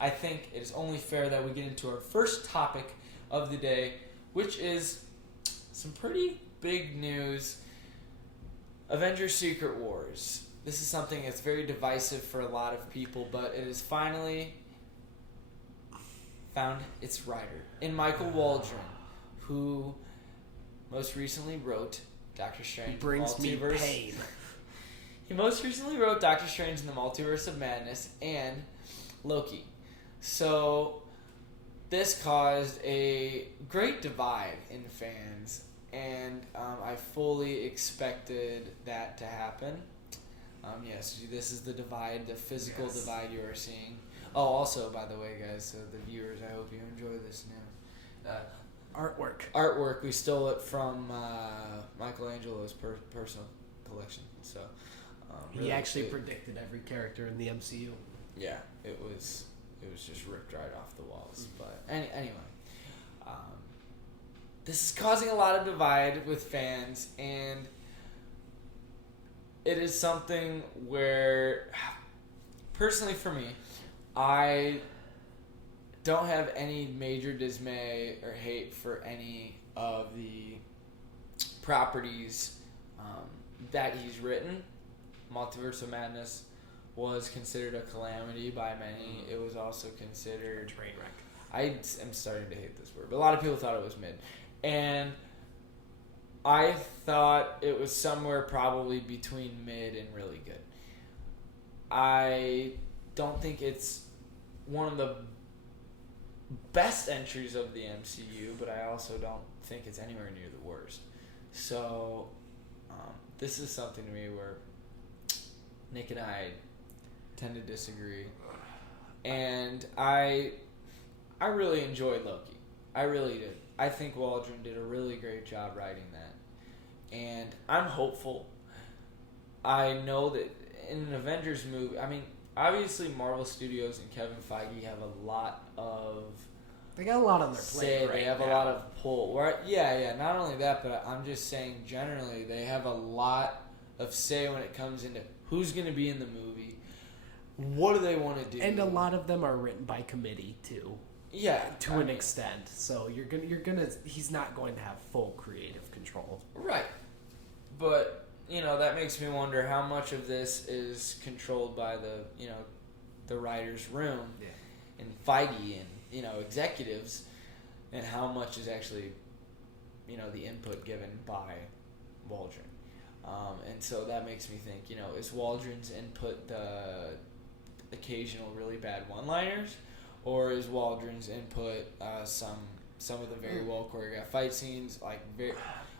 I think it is only fair that we get into our first topic of the day, which is some pretty big news. Avengers Secret Wars. This is something that's very divisive for a lot of people, but it has finally found its writer in Michael Waldron, who most recently wrote Doctor Strange. Brings me pain. He most recently wrote Doctor Strange in the Multiverse of Madness and Loki. So this caused a great divide in fans, and I fully expected that to happen. Yes, this is the divide, the physical divide you are seeing. Oh, also, by the way, guys, the viewers, I hope you enjoy this now. Artwork. We stole it from Michelangelo's personal collection. So really, he actually predicted every character in the MCU. Yeah, it was just ripped right off the walls. But anyway, this is causing a lot of divide with fans, and it is something where, personally for me, I don't have any major dismay or hate for any of the properties that he's written. Multiverse of Madness was considered a calamity by many. It was also considered a train wreck. I am starting to hate this word, but a lot of people thought it was mid. And I thought it was somewhere probably between mid and really good. I don't think it's one of the best entries of the MCU, but I also don't think it's anywhere near the worst. So this is something to me where Nick and I tend to disagree. And I really enjoyed Loki. I really did. I think Waldron did a really great job writing that. And I'm hopeful. I know that in an Avengers movie, I mean, obviously Marvel Studios and Kevin Feige have a lot of... They got a lot on their plate right They have now. a lot of pull. Right? Yeah. Not only that, but I'm just saying generally they have a lot of say when it comes into who's going to be in the movie, what do they want to do, and a lot of them are written by committee too. Yeah, to an extent. So you're gonna. He's not going to have full creative control. Right, but that makes me wonder how much of this is controlled by the writers' room, and Feige and executives, and how much is actually the input given by Waldron. And so that makes me think, is Waldron's input the occasional really bad one-liners, or is Waldron's input some of the very well choreographed fight scenes?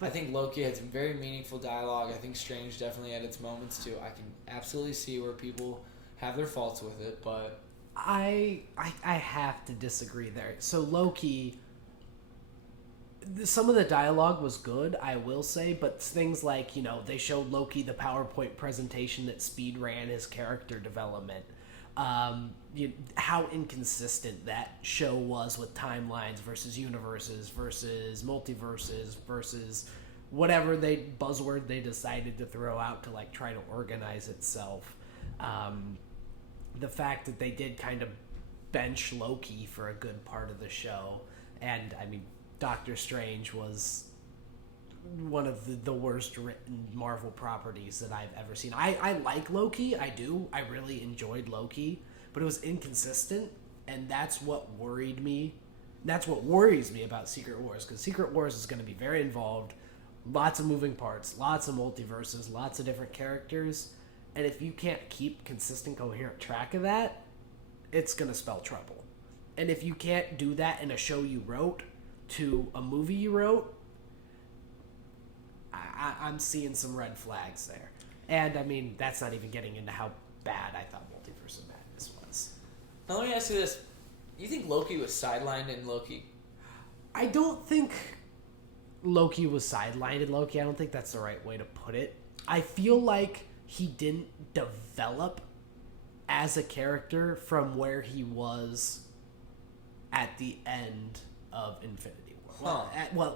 I think Loki had some very meaningful dialogue. I think Strange definitely had its moments too. I can absolutely see where people have their faults with it, but I have to disagree there. So Loki, some of the dialogue was good, I will say, but things like, they showed Loki the PowerPoint presentation that speed ran his character development. How inconsistent that show was with timelines versus universes versus multiverses versus whatever buzzword they decided to throw out to try to organize itself. The fact that they did kind of bench Loki for a good part of the show, and I mean, Doctor Strange was one of the worst written Marvel properties that I've ever seen. I like Loki, I do. I really enjoyed Loki, but it was inconsistent, and that's what worried me. That's what worries me about Secret Wars, because Secret Wars is going to be very involved, lots of moving parts, lots of multiverses, lots of different characters, and if you can't keep consistent, coherent track of that, it's going to spell trouble. And if you can't do that in a show you wrote to a movie you wrote, I'm seeing some red flags there. And, I mean, that's not even getting into how bad I thought Multiverse of Madness was. Now, let me ask you this. You think Loki was sidelined in Loki? I don't think Loki was sidelined in Loki. I don't think that's the right way to put it. I feel like he didn't develop as a character from where he was at the end of Infinity War.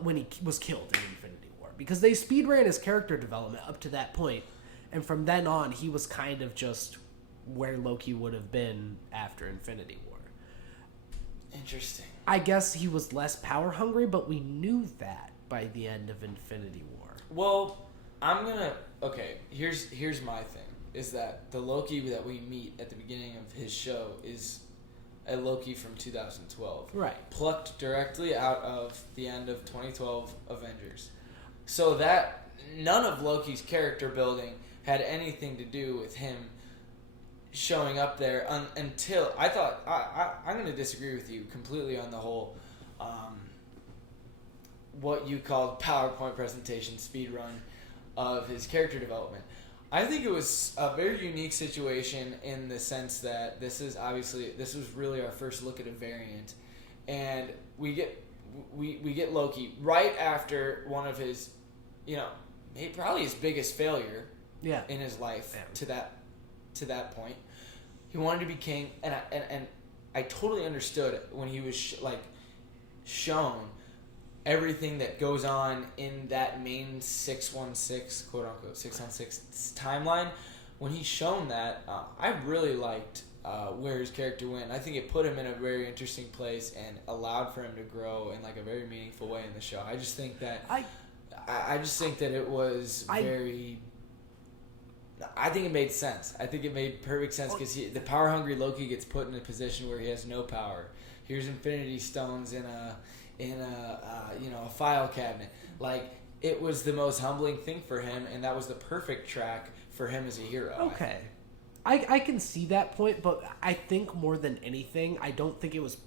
When he was killed in Infinity War. Because they speed ran his character development up to that point, and from then on, he was kind of just where Loki would have been after Infinity War. Interesting. I guess he was less power hungry, but we knew that by the end of Infinity War. Well, okay, here's my thing, is that the Loki that we meet at the beginning of his show is a Loki from 2012. Right. Plucked directly out of the end of 2012 Avengers. So that none of Loki's character building had anything to do with him showing up there until I thought I'm going to disagree with you completely on the whole what you called PowerPoint presentation speed run of his character development. I think it was a very unique situation in the sense that this was really our first look at a variant, and we get Loki right after one of his, probably his biggest failure in his life to that point. He wanted to be king, and I totally understood when he was shown everything that goes on in that main 616, quote unquote 616 timeline. When he's shown that, I really liked where his character went. I think it put him in a very interesting place and allowed for him to grow in a very meaningful way in the show. I just think that I just think that it was very. I think it made sense. I think it made perfect sense because the power hungry Loki gets put in a position where he has no power. Here's Infinity Stones in a file cabinet. It was the most humbling thing for him, and that was the perfect track for him as a hero. Okay. I can see that point, but I think more than anything, I don't think it was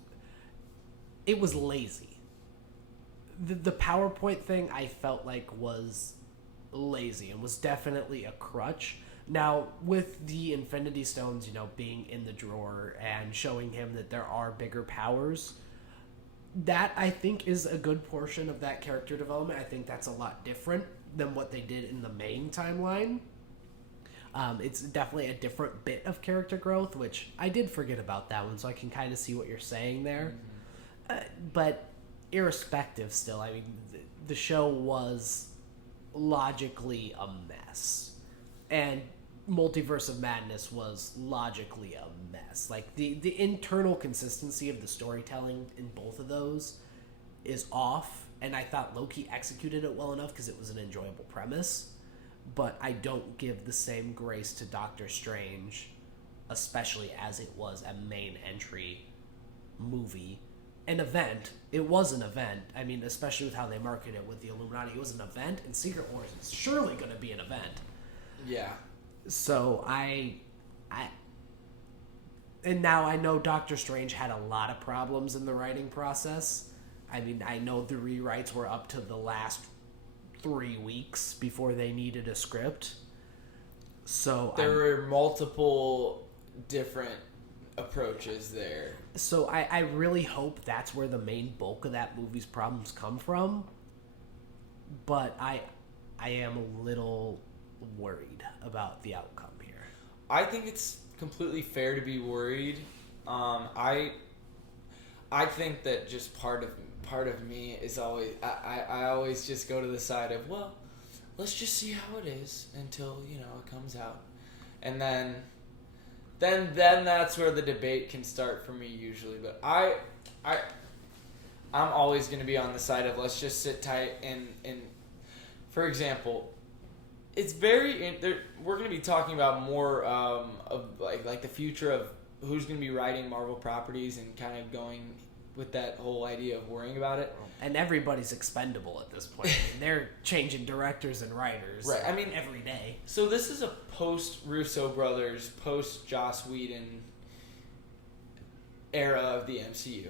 lazy. The PowerPoint thing I felt like was lazy and was definitely a crutch. Now, with the Infinity Stones, being in the drawer and showing him that there are bigger powers, that I think is a good portion of that character development. I think that's a lot different than what they did in the main timeline. It's definitely a different bit of character growth, which I did forget about that one, so I can kind of see what you're saying there. Mm-hmm. But irrespective still, I mean, the show was logically a mess. And Multiverse of Madness was logically a mess. The internal consistency of the storytelling in both of those is off, and I thought Loki executed it well enough because it was an enjoyable premise, but I don't give the same grace to Doctor Strange, especially as it was a main entry movie. An event. It was an event. I mean, especially with how they market it with the Illuminati. It was an event, and Secret Wars is surely going to be an event. Yeah. So and now I know Doctor Strange had a lot of problems in the writing process. I mean, I know the rewrites were up to the last 3 weeks before they needed a script. So there were multiple different approaches there. So I really hope that's where the main bulk of that movie's problems come from. But I am a little worried about the outcome here. I think it's completely fair to be worried. I think that just part of me is always I always just go to the side of, well, let's just see how it is until it comes out, and then that's where the debate can start for me usually. But I'm always going to be on the side of let's just sit tight and for example, it's we're going to be talking about more of like the future of who's going to be writing Marvel properties and kind of going with that whole idea of worrying about it. And everybody's expendable at this point. I mean, they're changing directors and writers every day. So this is a post-Russo brothers, post-Joss Whedon era of the MCU.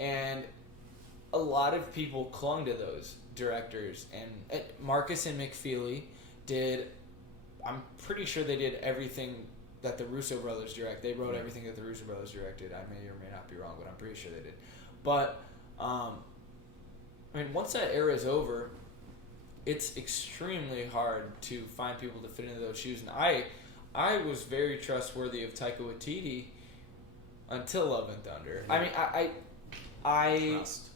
And a lot of people clung to those directors. And Marcus and McFeely I'm pretty sure they did everything that the Russo brothers direct. They wrote everything that the Russo brothers directed. I may or may not be wrong, but I'm pretty sure they did. But, once that era is over, it's extremely hard to find people to fit into those shoes. And I was very trustworthy of Taika Waititi until Love and Thunder. Yeah. I mean, I trust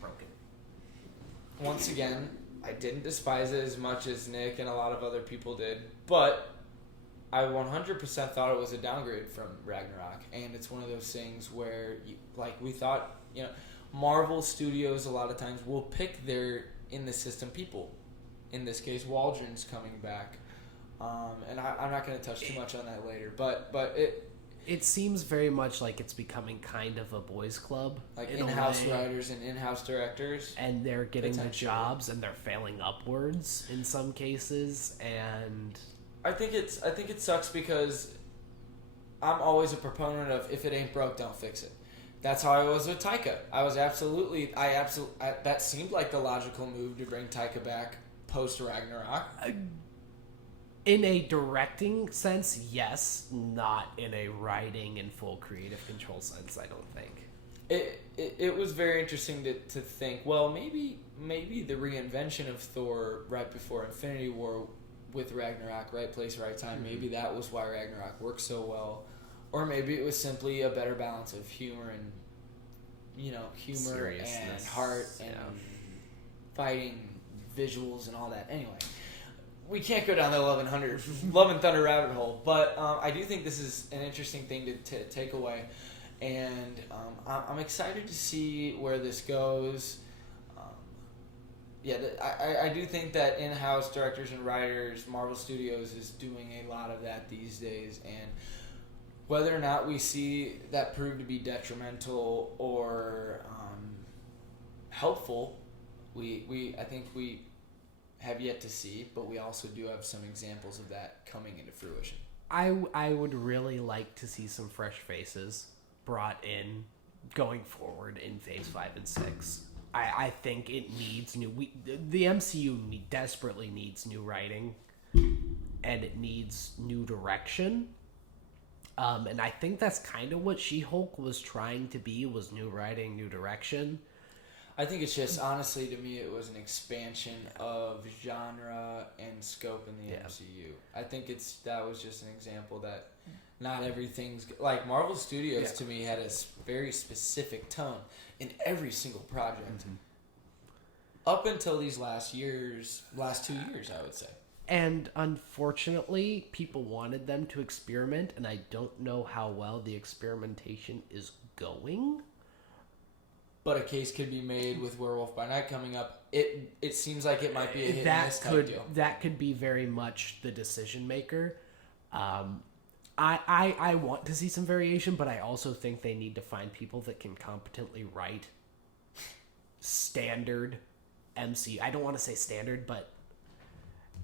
broken. Once again, I didn't despise it as much as Nick and a lot of other people did, but I 100% thought it was a downgrade from Ragnarok, and it's one of those things where, we thought, Marvel Studios a lot of times will pick their in the system people. In this case, Waldron's coming back, and I'm not going to touch too much on that later, but it seems very much like it's becoming kind of a boys' club, like in-house writers and in-house directors, and they're getting the jobs and they're failing upwards in some cases, and I think it sucks because I'm always a proponent of if it ain't broke, don't fix it. That's how I was with Taika. That seemed like the logical move to bring Taika back post Ragnarok. In a directing sense, yes. Not in a writing and full creative control sense, I don't think. It was very interesting to think, well, maybe the reinvention of Thor right before Infinity War with Ragnarok, right place, right time, maybe that was why Ragnarok worked so well. Or maybe it was simply a better balance of humor and, humor and heart and fighting visuals and all that. Anyway, we can't go down the Love and Thunder rabbit hole, but I do think this is an interesting thing to take away, and I'm excited to see where this goes. I do think that in-house directors and writers, Marvel Studios is doing a lot of that these days, and whether or not we see that prove to be detrimental or helpful, I think we have yet to see, but we also do have some examples of that coming into fruition. I would really like to see some fresh faces brought in going forward in Phase 5 and 6. I think it needs the MCU desperately needs new writing, and it needs new direction. And I think that's kind of what She-Hulk was trying to be, was new writing, new direction. I think it's just, honestly, to me, it was an expansion of genre and scope in the MCU. I think that was just an example that not everything's... Like, Marvel Studios, to me, had a very specific tone in every single project. Mm-hmm. Up until these last 2 years, I would say. And unfortunately, people wanted them to experiment, and I don't know how well the experimentation is going. But a case could be made with Werewolf by Night coming up. It seems like it might be a hit and miss type deal. That could be very much the decision maker. I want to see some variation, but I also think they need to find people that can competently write standard MCU. I don't want to say standard, but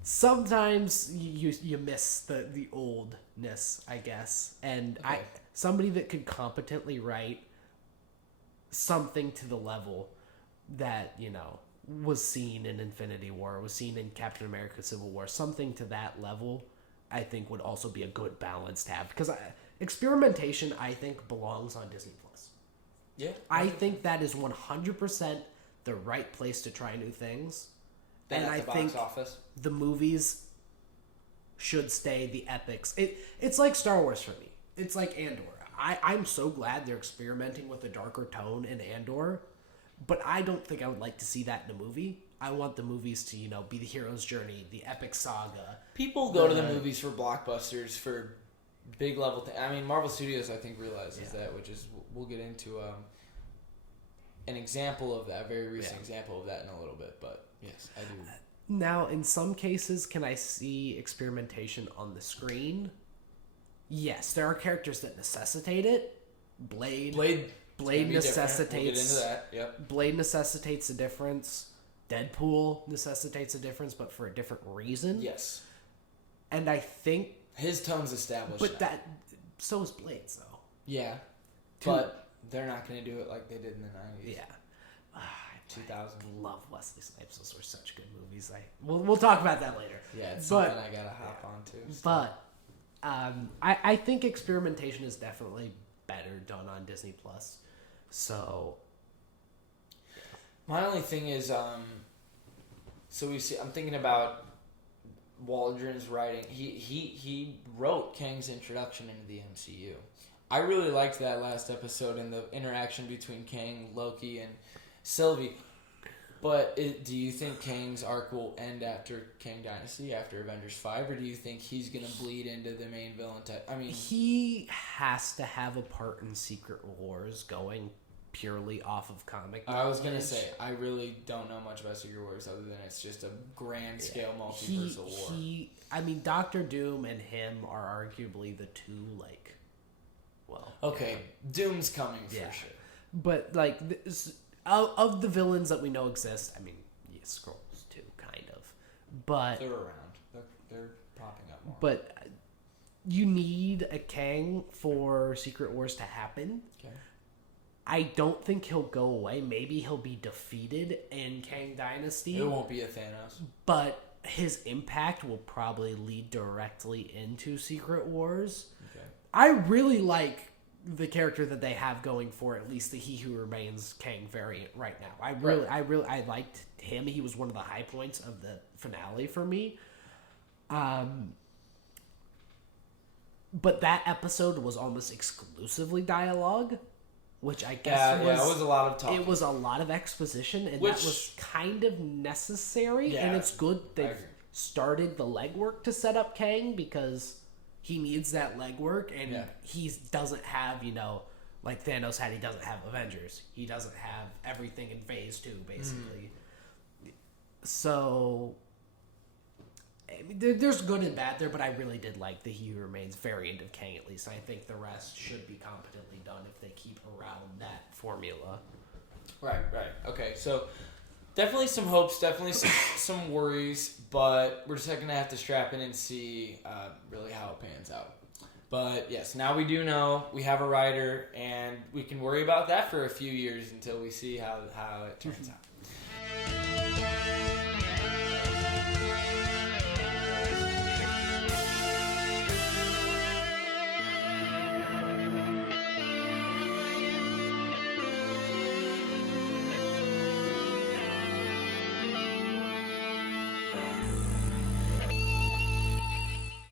sometimes you miss the oldness, I guess. And okay. Somebody that could competently write something to the level that, was seen in Infinity War, was seen in Captain America Civil War, something to that level, I think would also be a good balance to have. Because experimentation, I think, belongs on Disney+. Yeah. I think that is 100% the right place to try new things. And I think office. The movies should stay the epics. It's like Star Wars for me. It's like Andor. I'm so glad they're experimenting with a darker tone in Andor, but I don't think I would like to see that in a movie. I want the movies to, be the hero's journey, the epic saga. People go to the movies for blockbusters, for big level things. I mean, Marvel Studios, I think, realizes that, which is, we'll get into an example of that, a very recent example of that in a little bit, but yes, I do. Now, in some cases, can I see experimentation on the screen? Yes, there are characters that necessitate it. Blade necessitates. We'll get into that. Yep. Blade necessitates a difference. Deadpool necessitates a difference, but for a different reason. Yes. And I think his tone's established. But so is Blade's though. Yeah. But they're not going to do it like they did in the 90s. Yeah. 2000. I love Wesley Snipes. Those were such good movies. We'll talk about that later. Yeah, it's something I gotta hop on to. So. But I think experimentation is definitely better done on Disney+. So my only thing is, so I'm thinking about Waldron's writing. He wrote Kang's introduction into the MCU. I really liked that last episode and the interaction between Kang, Loki, and Sylvie. But do you think Kang's arc will end after Kang Dynasty, after Avengers 5, or do you think he's going to bleed into the main villain type? I mean, he has to have a part in Secret Wars going purely off of comic. I was going to say, I really don't know much about Secret Wars other than it's just a grand scale multiversal war. I mean, Doctor Doom and him are arguably the two, like, well... Okay, yeah. Doom's coming for sure. But, like, of the villains that we know exist, I mean, yeah, Skrulls too, kind of. But... They're around. They're popping up more. But you need a Kang for Secret Wars to happen. Okay. I don't think he'll go away. Maybe he'll be defeated in Kang Dynasty. It won't be a Thanos. But his impact will probably lead directly into Secret Wars. Okay. I really like the character that they have going for at least the He Who Remains Kang variant right now. I liked him. He was one of the high points of the finale for me. But that episode was almost exclusively dialogue, which I guess it was a lot of talking. It was a lot of exposition, and that was kind of necessary. And it's good they started the legwork to set up Kang, because he needs that legwork, and he doesn't have, like Thanos had, he doesn't have Avengers. He doesn't have everything in Phase 2, basically. So, I mean, there's good and bad there, but I really did like the He Who Remains variant of Kang, at least. I think the rest should be competently done if they keep around that formula. Right. Okay, so definitely some hopes, definitely some worries, but we're just going to have to strap in and see really how it pans out. But yes, now we do know we have a writer, and we can worry about that for a few years until we see how it turns out.